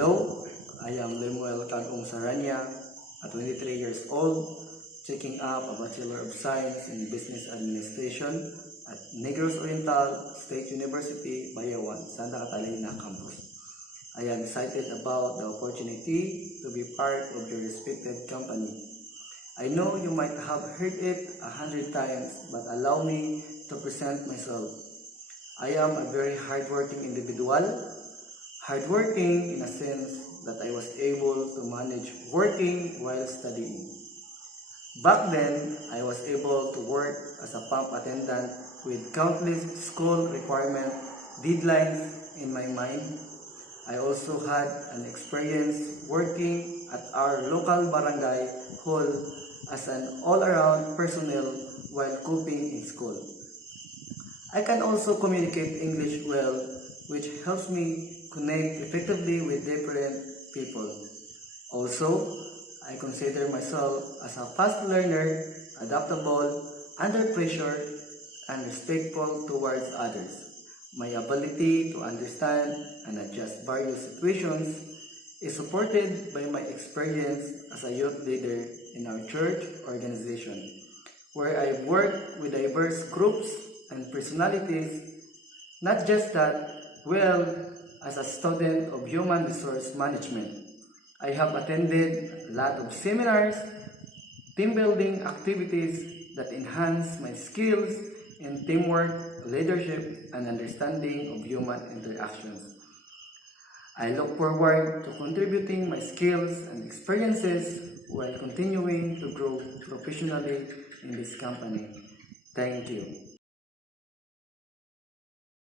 Hello, I am Lemuel Kagong Saranya, 23 years old, taking up a Bachelor of Science in Business Administration at Negros Oriental State University, Bayawan, Santa Catalina campus. I am excited about the opportunity to be part of your respected company. I know you might have heard it 100 times, but allow me to present myself. I am a very hardworking individual. Hardworking in a sense that I was able to manage working while studying. Back then, I was able to work as a pump attendant with countless school requirement deadlines in my mind. I also had an experience working at our local barangay hall as an all-around personnel while coping in school. I can also communicate English well, which helps me connect effectively with different people. Also, I consider myself as a fast learner, adaptable, under pressure, and respectful towards others. My ability to understand and adjust various situations is supported by my experience as a youth leader in our church organization, where I work with diverse groups and personalities. Not just that, as a student of human resource management, I have attended a lot of seminars, team building activities that enhance my skills in teamwork, leadership, and understanding of human interactions. I look forward to contributing my skills and experiences while continuing to grow professionally in this company. Thank you.